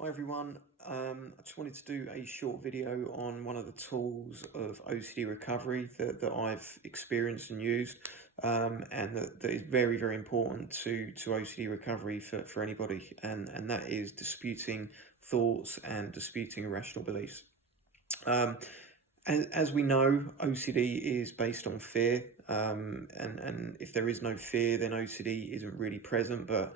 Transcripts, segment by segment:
Hi everyone, I just wanted to do a short video on one of the tools of OCD recovery that I've experienced and used, and that is very, very important to OCD recovery for anybody, and that is disputing thoughts and disputing irrational beliefs. Um, as we know, OCD is based on fear, and if there is no fear, then OCD isn't really present. But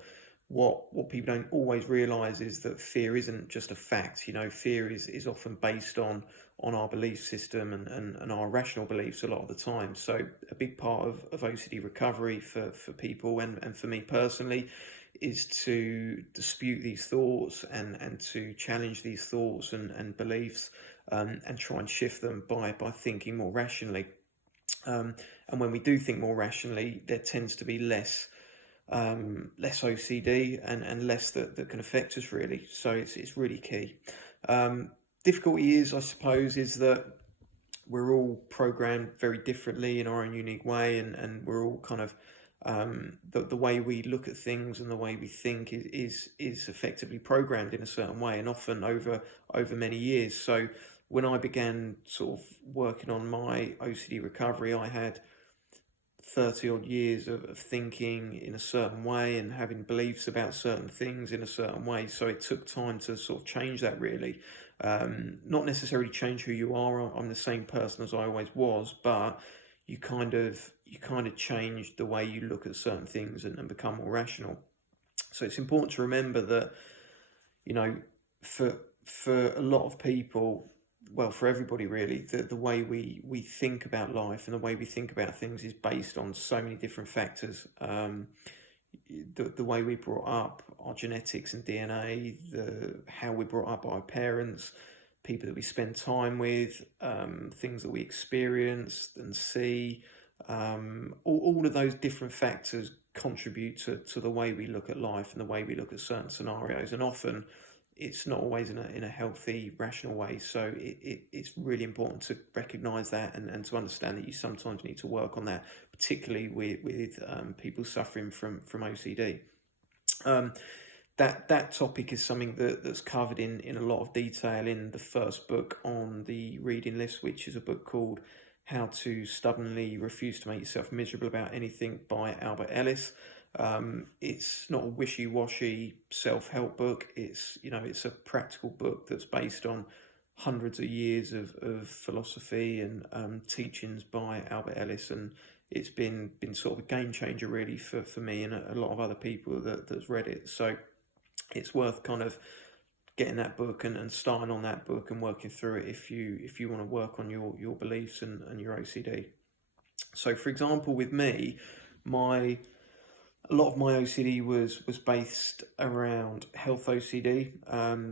what people don't always realise is that fear isn't just a fact. Fear is often based on our belief system and our rational beliefs a lot of the time. So a big part of OCD recovery for people and for me personally is to dispute these thoughts and to challenge these thoughts and beliefs, and try and shift them by thinking more rationally. Um, and when we do think more rationally, there tends to be less OCD and less that can affect us really. So it's really key. Difficulty is, I suppose, is that we're all programmed very differently in our own unique way, and we're all kind of the way we look at things and the way we think is effectively programmed in a certain way, and often over many years. So when I began sort of working on my OCD recovery, I had 30 odd years of thinking in a certain way and having beliefs about certain things in a certain way. So it took time to sort of change that really. Not necessarily change who you are. I'm the same person as I always was, but you kind of change the way you look at certain things and become more rational. So it's important to remember that, you know, for for a lot of people, well, for everybody really, the way we think about life and the way we think about things is based on so many different factors. The way we brought up, our genetics and DNA, the how we're brought up by our parents, people that we spend time with, things that we experience and see, all of those different factors contribute to the way we look at life and the way we look at certain scenarios. And often it's not always in a healthy, rational way. So it's really important to recognize that and to understand that you sometimes need to work on that, particularly with people suffering from OCD. Um, that topic is something that's covered in a lot of detail in the first book on the reading list, which is a book called How to Stubbornly Refuse to Make Yourself Miserable About Anything by Albert Ellis. It's not a wishy-washy self-help book. It's a practical book that's based on hundreds of years of philosophy and teachings by Albert Ellis, and it's been sort of a game changer really for me and a lot of other people that's read it. So it's worth kind of getting that book and starting on that book and working through it if you want to work on your beliefs and your OCD. So for example, with me, my a lot of my OCD was based around health OCD.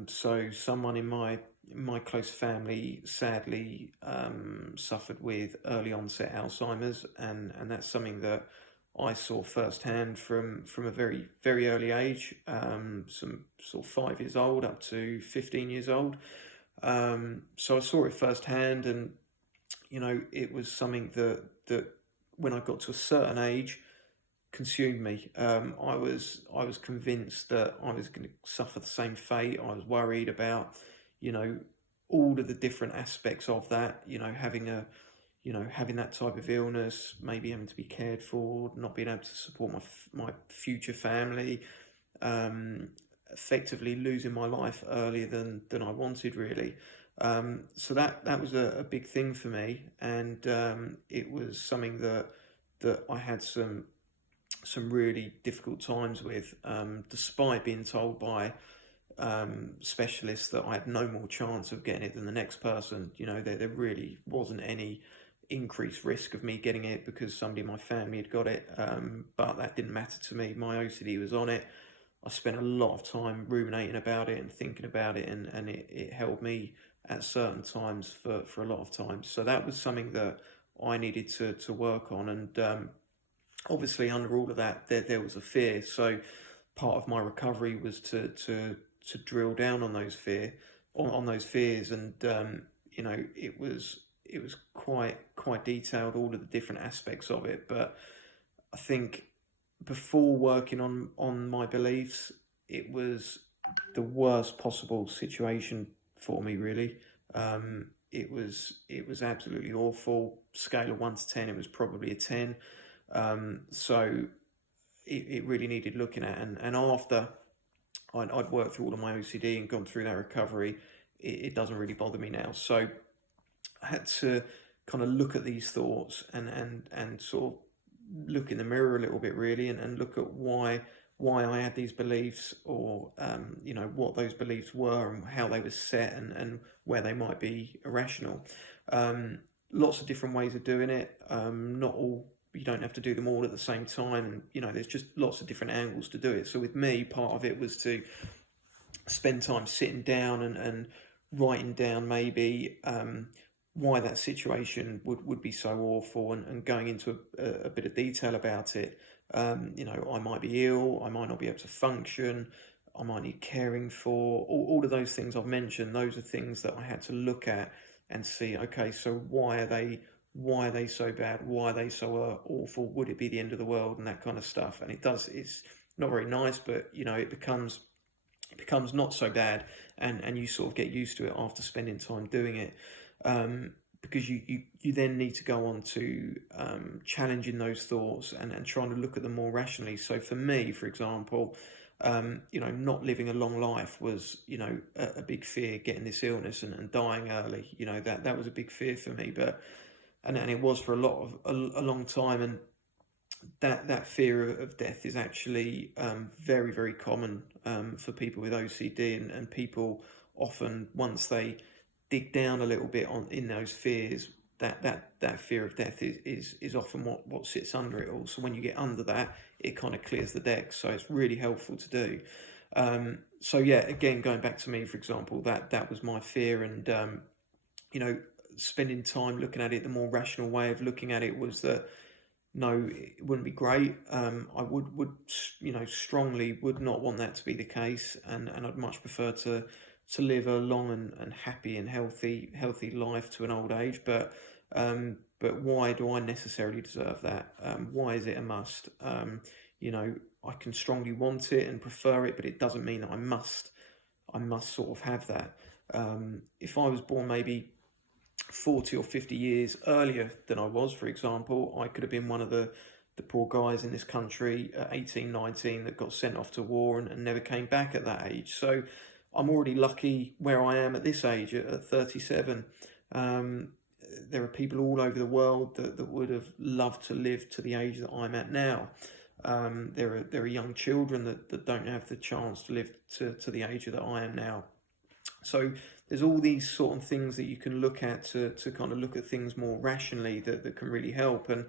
So someone in my close family sadly suffered with early onset Alzheimer's, and that's something that I saw firsthand from a very very early age, some sort of 5 years old up to 15 years old. So I saw it firsthand, and it was something that when I got to a certain age consumed me. I was convinced that I was going to suffer the same fate. I was worried about, you know, all of the different aspects of that. Having that type of illness, maybe having to be cared for, not being able to support my future family, um, effectively losing my life earlier than I wanted really. So that was a big thing for me, and it was something that I had some really difficult times with, despite being told by specialists that I had no more chance of getting it than the next person. There really wasn't any increased risk of me getting it because somebody in my family had got it, but that didn't matter to me. My OCD was on it. I spent a lot of time ruminating about it and thinking about it, and it held me at certain times for a lot of times. So that was something that I needed to work on, and obviously under all of that there was a fear. So part of my recovery was to drill down on those fears, and it was quite detailed, all of the different aspects of it. But I think before working on my beliefs, it was the worst possible situation for me, really. It was absolutely awful. Scale of 1 to 10, it was probably a 10. So it really needed looking at. And after I'd worked through all of my OCD and gone through that recovery, it doesn't really bother me now. So I had to kind of look at these thoughts and sort of look in the mirror a little bit, really, and look at why I had these beliefs, or what those beliefs were and how they were set, and where they might be irrational. Um, Lots of different ways of doing it. Not all, you don't have to do them all at the same time, and there's just lots of different angles to do it. So with me, part of it was to spend time sitting down and writing down maybe why that situation would be so awful, and going into a bit of detail about it. I might be ill, I might not be able to function, I might need caring for. All of those things I've mentioned, those are things that I had to look at and see, okay, so why are they so bad? Why are they so awful? Would it be the end of the world, and that kind of stuff? And it's not very nice, but it becomes not so bad, and you sort of get used to it after spending time doing it, because you then need to go on to challenging those thoughts, and trying to look at them more rationally. So for me, for example, not living a long life was, a big fear. Getting this illness and dying early, that was a big fear for me. But and it was for a long time. And that fear of death is actually very, very common for people with OCD, and people often, once they dig down a little bit in those fears, that fear of death is often what sits under it all. So when you get under that, it kind of clears the deck. So it's really helpful to do. So yeah, again, going back to me, for example, that was my fear. And you know spending time looking at it, the more rational way of looking at it was that no, it wouldn't be great. I would strongly would not want that to be the case, and I'd much prefer to live a long and happy and healthy life to an old age. But why do I necessarily deserve that? Why is it a must? I can strongly want it and prefer it, but it doesn't mean that I must sort of have that. If I was born maybe 40 or 50 years earlier than I was, for example, I could have been one of the poor guys in this country at 18, 19 that got sent off to war and never came back at that age. So I'm already lucky where I am at this age, at 37. Um, there are people all over the world that would have loved to live to the age that I'm at now. There are young children that don't have the chance to live to the age that I am now. So there's all these sort of things that you can look at to kind of look at things more rationally, that can really help. And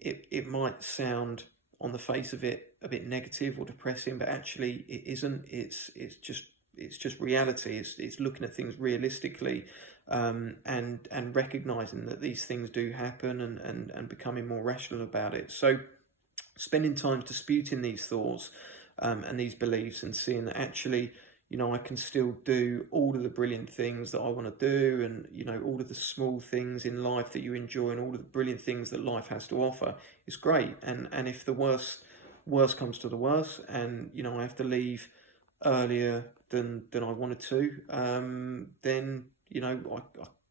it might sound on the face of it a bit negative or depressing, but actually it isn't. It's just reality. It's looking at things realistically, and recognizing that these things do happen, and becoming more rational about it. So spending time disputing these thoughts, and these beliefs, and seeing that actually, I can still do all of the brilliant things that I want to do, and all of the small things in life that you enjoy, and all of the brilliant things that life has to offer is great. And if the worst comes to the worst, and I have to leave earlier than I wanted to, then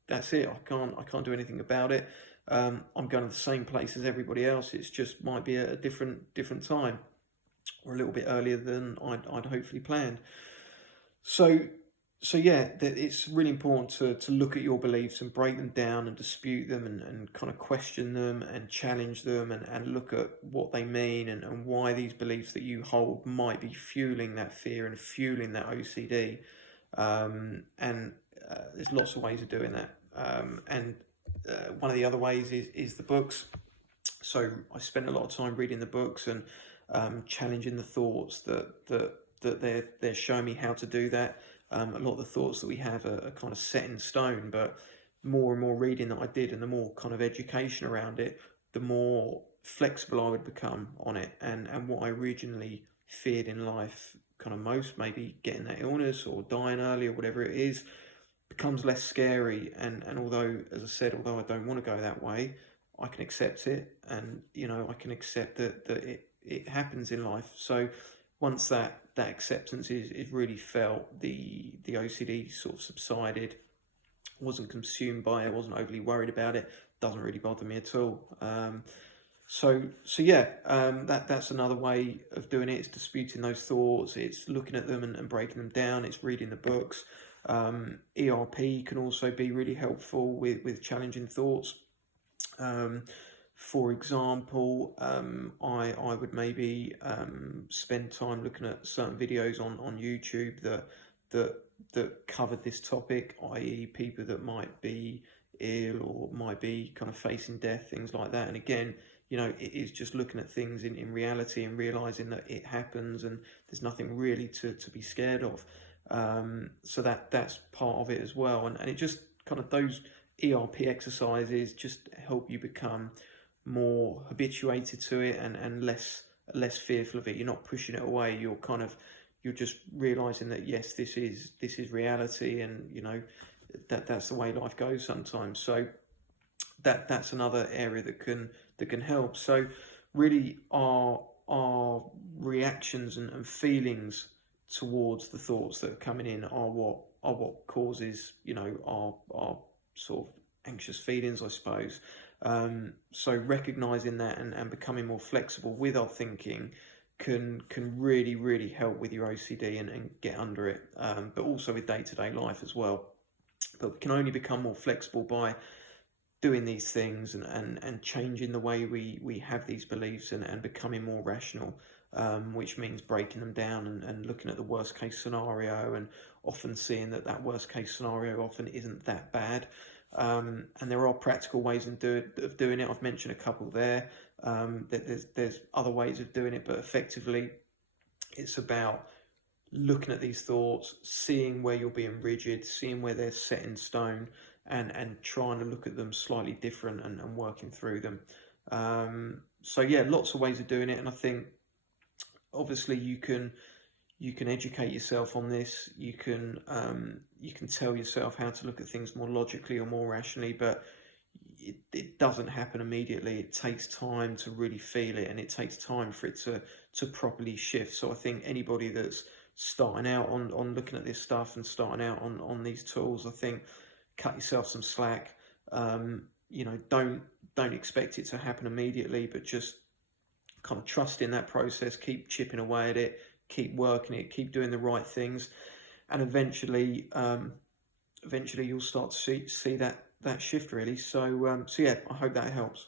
that's it. I can't do anything about it. I'm going to the same place as everybody else. It's just might be a different time, or a little bit earlier than I'd hopefully planned. So, so yeah, it's really important to look at your beliefs and break them down and dispute them, and kind of question them and challenge them, and look at what they mean, and why these beliefs that you hold might be fueling that fear and fueling that OCD. And there's lots of ways of doing that. And one of the other ways is the books. So I spent a lot of time reading the books, and challenging the thoughts that they're showing me how to do that. A lot of the thoughts that we have are kind of set in stone, but more and more reading that I did, and the more kind of education around it, the more flexible I would become on it. And what I originally feared in life, kind of most, maybe getting that illness or dying early or whatever it is, becomes less scary. And although, as I said, although I don't want to go that way, I can accept it, and I can accept that it happens in life. So once that acceptance is really felt, the OCD sort of subsided. Wasn't consumed by it, wasn't overly worried about it. Doesn't really bother me at all. So yeah, that's another way of doing it. It's disputing those thoughts. It's looking at them and breaking them down. It's reading the books. ERP can also be really helpful with challenging thoughts. For example, I would maybe spend time looking at certain videos on YouTube that that covered this topic, i.e., people that might be ill or might be kind of facing death, things like that. And again, it is just looking at things in reality and realizing that it happens and there's nothing really to be scared of. So that's part of it as well. And it just kind of, those ERP exercises just help you become more habituated to it and less fearful of it. You're not pushing it away. You're just realizing that yes, this is reality, and that's the way life goes sometimes. So that's another area that can help. So really, our reactions and feelings towards the thoughts that are coming in are what causes our sort of anxious feelings, I suppose. So recognizing that and becoming more flexible with our thinking can really help with your OCD and get under it, but also with day-to-day life as well. But we can only become more flexible by doing these things and changing the way we have these beliefs and becoming more rational, which means breaking them down and looking at the worst case scenario, and often seeing that worst case scenario often isn't that bad. And there are practical ways of doing it. I've mentioned a couple there. There's other ways of doing it, but effectively it's about looking at these thoughts, seeing where you're being rigid, seeing where they're set in stone, and trying to look at them slightly different and working through them. So yeah, lots of ways of doing it, and I think obviously you can educate yourself on this. You can tell yourself how to look at things more logically or more rationally, but it doesn't happen immediately. It takes time to really feel it, and it takes time for it to properly shift. So I think anybody that's starting out on looking at this stuff and starting out on these tools, I think cut yourself some slack. Don't expect it to happen immediately, but just kind of trust in that process, keep chipping away at it, keep working it, keep doing the right things, and eventually you'll start to see that shift really. So yeah, I hope that helps.